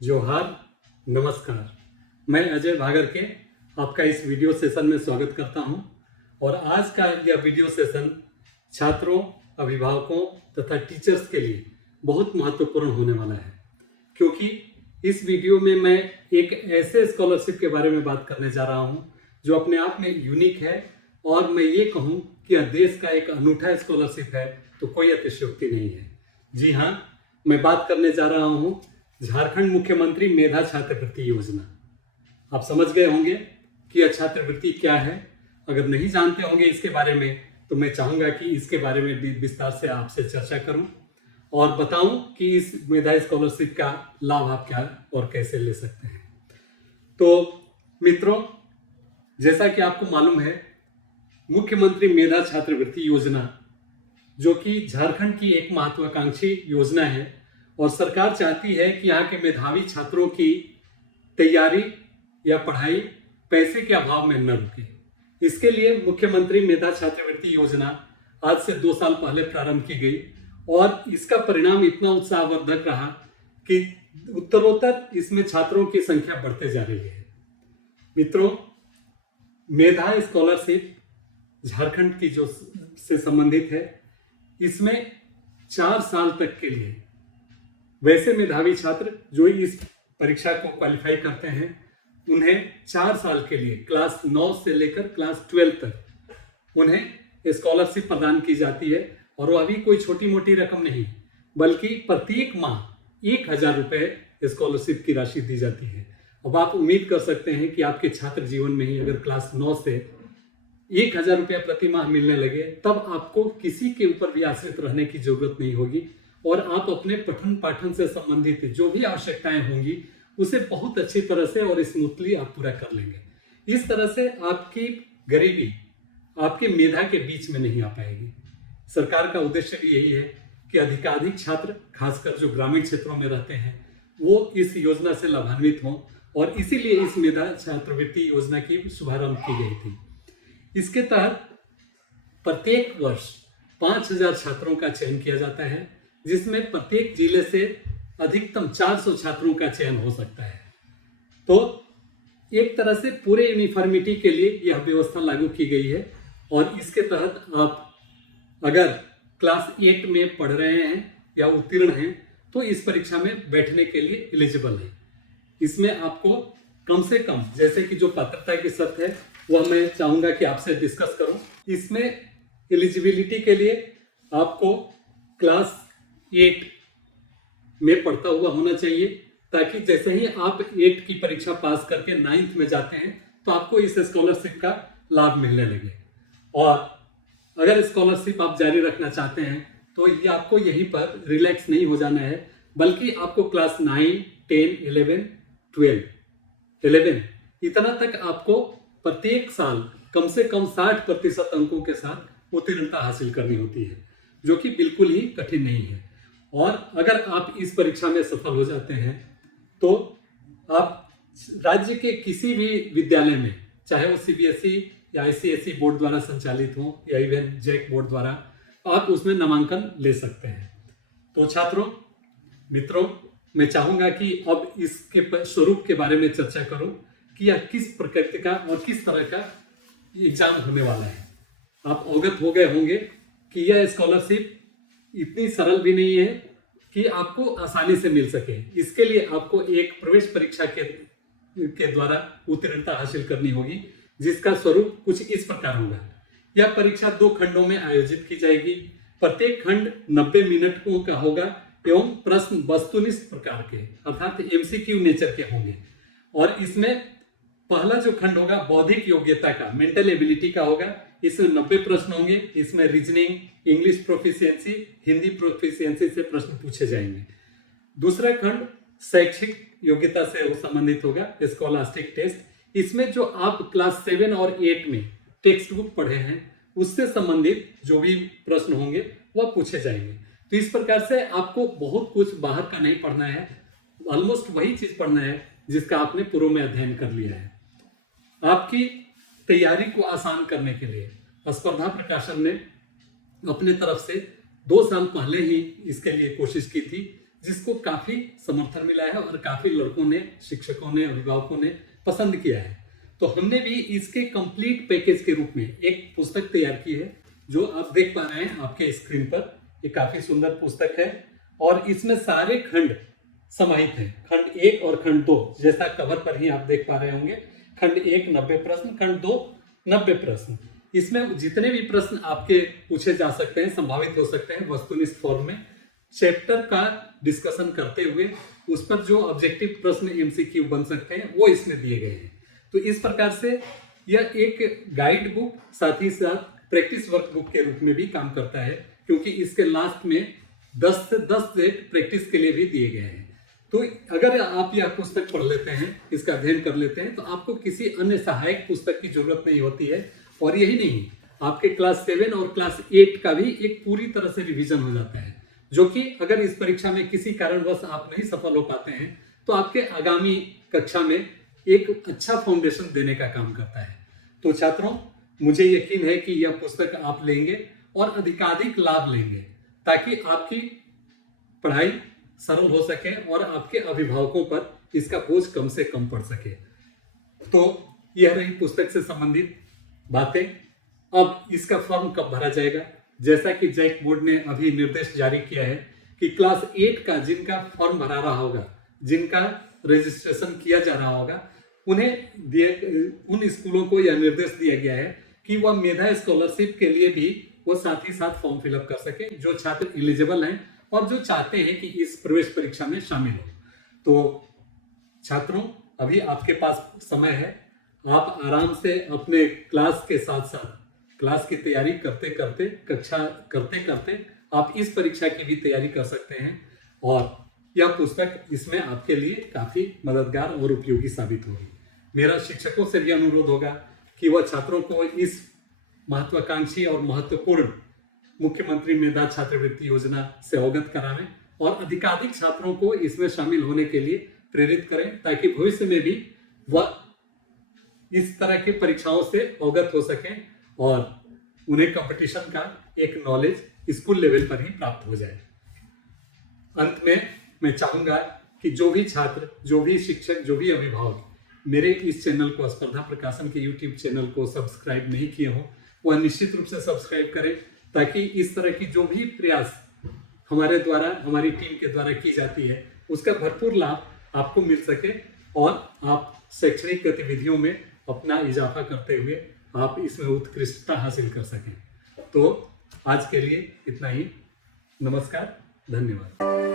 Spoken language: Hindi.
जोहार, नमस्कार। मैं अजय भागर के आपका इस वीडियो सेशन में स्वागत करता हूं और आज का यह वीडियो सेशन छात्रों, अभिभावकों तथा टीचर्स के लिए बहुत महत्वपूर्ण होने वाला है, क्योंकि इस वीडियो में मैं एक ऐसे स्कॉलरशिप के बारे में बात करने जा रहा हूं जो अपने आप में यूनिक है और मैं ये कहूं कि यह देश का एक अनूठा स्कॉलरशिप है तो कोई अतिशयोक्ति नहीं है। जी हाँ, मैं बात करने जा रहा हूं झारखंड मुख्यमंत्री मेधा छात्रवृत्ति योजना। आप समझ गए होंगे कि यह छात्रवृत्ति क्या है। अगर नहीं जानते होंगे इसके बारे में तो मैं चाहूंगा कि इसके बारे में विस्तार से आपसे चर्चा करूं और बताऊं कि इस मेधा स्कॉलरशिप का लाभ आप क्या और कैसे ले सकते हैं। तो मित्रों, जैसा कि आपको मालूम है, मुख्यमंत्री मेधा छात्रवृत्ति योजना जो कि झारखंड की एक महत्वाकांक्षी योजना है और सरकार चाहती है कि यहाँ के मेधावी छात्रों की तैयारी या पढ़ाई पैसे के अभाव में न रुके। इसके लिए मुख्यमंत्री मेधा छात्रवृत्ति योजना आज से 2 साल पहले प्रारंभ की गई और इसका परिणाम इतना उत्साहवर्धक रहा कि उत्तरोत्तर इसमें छात्रों की संख्या बढ़ते जा रही है। मित्रों, मेधा स्कॉलरशिप झारखंड की जो से संबंधित है, इसमें 4 साल तक के लिए वैसे मेधावी छात्र जो इस परीक्षा को क्वालिफाई करते हैं उन्हें 4 साल के लिए क्लास 9 से लेकर क्लास 12 तक उन्हें स्कॉलरशिप प्रदान की जाती है और वह भी कोई छोटी मोटी रकम नहीं, बल्कि प्रत्येक माह 1,000 रुपए स्कॉलरशिप की राशि दी जाती है। अब आप उम्मीद कर सकते हैं कि आपके छात्र जीवन में ही अगर क्लास 9 से 1,000 रुपया प्रति माह मिलने लगे तब आपको किसी के ऊपर भी आश्रित रहने की जरूरत नहीं होगी और आप अपने पठन पाठन से संबंधित जो भी आवश्यकताएं होंगी उसे बहुत अच्छी तरह से और स्मूथली आप पूरा कर लेंगे। इस तरह से आपकी गरीबी आपके मेधा के बीच में नहीं आ पाएगी। सरकार का उद्देश्य भी यही है कि अधिकाधिक छात्र, खासकर जो ग्रामीण क्षेत्रों में रहते हैं, वो इस योजना से लाभान्वित हों और इसीलिए इस मेधा छात्रवृत्ति योजना की शुभारंभ की गई थी। इसके तहत प्रत्येक वर्ष 5,000 छात्रों का चयन किया जाता है, जिसमें प्रत्येक जिले से अधिकतम 400 छात्रों का चयन हो सकता है। तो एक तरह से पूरे यूनिफॉर्मिटी के लिए यह व्यवस्था लागू की गई है और इसके तहत आप अगर क्लास 8 में पढ़ रहे हैं या उत्तीर्ण हैं तो इस परीक्षा में बैठने के लिए एलिजिबल है। इसमें आपको कम से कम, जैसे कि जो पात्रता की शर्त है वह मैं चाहूंगा कि आपसे डिस्कस करूं। इसमें एलिजिबिलिटी के लिए आपको क्लास 8 में पढ़ता हुआ होना चाहिए, ताकि जैसे ही आप 8 की परीक्षा पास करके 9th में जाते हैं तो आपको इस स्कॉलरशिप का लाभ मिलने लगे। और अगर स्कॉलरशिप आप जारी रखना चाहते हैं तो ये आपको यहीं पर रिलैक्स नहीं हो जाना है, बल्कि आपको क्लास 9, 10, 11, 11 इतना तक आपको प्रत्येक साल कम से कम 60% अंकों के साथ उत्तीर्णता हासिल करनी होती है, जो कि बिल्कुल ही कठिन नहीं है। और अगर आप इस परीक्षा में सफल हो जाते हैं तो आप राज्य के किसी भी विद्यालय में, चाहे वो CBSE या ICSE बोर्ड द्वारा संचालित हो या इवन जैक बोर्ड द्वारा, आप उसमें नामांकन ले सकते हैं। तो छात्रों, मित्रों, मैं चाहूंगा कि अब इसके स्वरूप के बारे में चर्चा करूं कि यह किस प्रकृति का और किस तरह का एग्जाम होने वाला है। आप अवगत हो गए होंगे कि यह स्कॉलरशिप इतनी सरल भी नहीं है कि आपको आसानी से मिल सके। इसके लिए आपको एक प्रवेश परीक्षा के द्वारा उत्तीर्णता हासिल करनी होगी, जिसका स्वरूप कुछ इस प्रकार होगा। यह परीक्षा 2 खंडों में आयोजित की जाएगी। प्रत्येक खंड 90 मिनट का होगा एवं प्रश्न वस्तुनिष्ठ प्रकार के, अर्थात MCQ नेचर के होंगे। और इसमें पहला जो खंड होगा बौद्धिक योग्यता का, मेंटल एबिलिटी का होगा। इसमें 90 प्रश्न होंगे। इसमें reasoning, English proficiency, Hindi proficiency से प्रश्न पूछे जाएंगे। दूसरा खंड शैक्षिक योग्यता से संबंधित होगा, स्कॉलास्टिक टेस्ट। इसमें जो आप क्लास 7 और 8 में टेक्स्ट बुक पढ़े हैं उससे संबंधित जो भी प्रश्न होंगे वह पूछे जाएंगे। तो इस प्रकार से आपको बहुत कुछ बाहर का नहीं पढ़ना है, ऑलमोस्ट वही चीज पढ़ना है जिसका आपने पूर्व में अध्ययन कर लिया है। आपकी तैयारी को आसान करने के लिए स्पर्धा प्रकाशन ने अपने तरफ से 2 साल पहले ही इसके लिए कोशिश की थी, जिसको काफी समर्थन मिला है और काफी लड़कों ने, शिक्षकों ने, अभिभावकों ने पसंद किया है। तो हमने भी इसके कंप्लीट पैकेज के रूप में एक पुस्तक तैयार की है, जो आप देख पा रहे हैं आपके स्क्रीन पर। ये काफी सुंदर पुस्तक है और इसमें सारे खंड समाहित हैं। खंड 1 और खंड 2 जैसा कवर पर ही आप देख पा रहे होंगे। खंड 1 90 प्रश्न, खंड 2 90 प्रश्न। इसमें जितने भी प्रश्न आपके पूछे जा सकते हैं, संभावित हो सकते हैं, वस्तुनिष्ठ फॉर्म में चैप्टर का डिस्कशन करते हुए उस पर जो ऑब्जेक्टिव प्रश्न एमसीक्यू बन सकते हैं वो इसमें दिए गए हैं। तो इस प्रकार से यह एक गाइड बुक, साथ ही साथ प्रैक्टिस वर्क बुक के रूप में भी काम करता है, क्योंकि इसके लास्ट में 10 से 10 सेट प्रैक्टिस के लिए भी दिए गए हैं। तो अगर आप यह पुस्तक पढ़ लेते हैं, इसका अध्ययन कर लेते हैं, तो आपको किसी अन्य सहायक पुस्तक की जरूरत नहीं होती है। और यही नहीं, आपके क्लास 7 और क्लास 8 का भी एक पूरी तरह से रिवीजन हो जाता है, जो कि अगर इस परीक्षा में किसी कारणवश आप नहीं सफल हो पाते हैं तो आपके आगामी कक्षा में एक अच्छा फाउंडेशन देने का काम करता है। तो छात्रों, मुझे यकीन है कि यह पुस्तक आप लेंगे और अधिकाधिक लाभ लेंगे, ताकि आपकी पढ़ाई सरल हो सके और आपके अभिभावकों पर इसका बोझ कम से कम पड़ सके। तो यह रही पुस्तक से संबंधित बातें। अब इसका फॉर्म कब भरा जाएगा? जैसा कि जैक बोर्ड ने अभी निर्देश जारी किया है कि क्लास 8 का जिनका फॉर्म भरा रहा होगा, जिनका रजिस्ट्रेशन किया जा रहा होगा, उन स्कूलों को यह निर्देश दिया गया है कि वह मेधा स्कॉलरशिप के लिए भी वो साथ ही साथ फॉर्म फिलअप कर सके, जो छात्र एलिजिबल हैं और जो चाहते हैं कि इस प्रवेश परीक्षा में शामिल हो। तो छात्रों, अभी आपके पास समय है। आप आराम से अपने क्लास के साथ साथ क्लास की तैयारी करते करते, कक्षा करते करते आप इस परीक्षा की भी तैयारी कर सकते हैं, और यह पुस्तक इसमें आपके लिए काफी मददगार और उपयोगी साबित होगी। मेरा शिक्षकों से भी अनुरोध होगा कि वह छात्रों को इस महत्वाकांक्षी और महत्वपूर्ण मुख्यमंत्री मेधा छात्रवृत्ति योजना से अवगत करावें और अधिकाधिक छात्रों को इसमें शामिल होने के लिए प्रेरित करें, ताकि भविष्य में भी वह इस तरह की परीक्षाओं से अवगत हो सकें और उन्हें कंपटीशन का एक नॉलेज स्कूल लेवल पर ही प्राप्त हो जाए। अंत में मैं चाहूंगा कि जो भी छात्र, जो भी शिक्षक, जो भी अभिभावक मेरे इस चैनल को, स्पर्धा प्रकाशन के YouTube चैनल को सब्सक्राइब नहीं किए हों, वह निश्चित रूप से सब्सक्राइब करें, ताकि इस तरह की जो भी प्रयास हमारे द्वारा, हमारी टीम के द्वारा की जाती है, उसका भरपूर लाभ आपको मिल सके और आप शैक्षणिक गतिविधियों में अपना इजाफा करते हुए आप इसमें उत्कृष्टता हासिल कर सकें। तो आज के लिए इतना ही। नमस्कार, धन्यवाद।